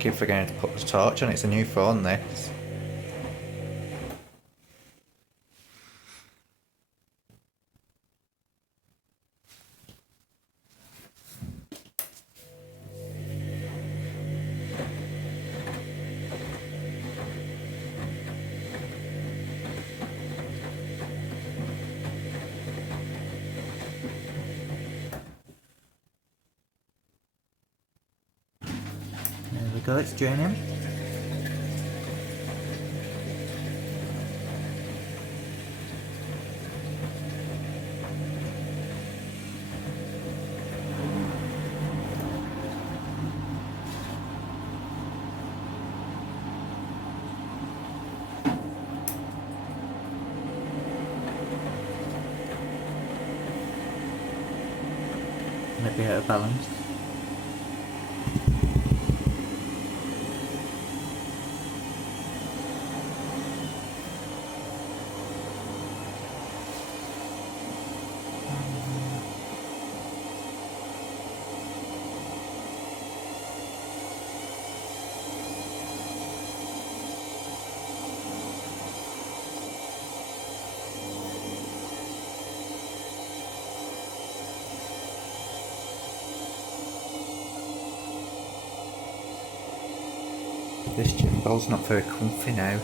keep forgetting to put the torch on. It's a new phone, this. There we go, it's draining. Maybe out of balance. This gym ball's not very comfy now.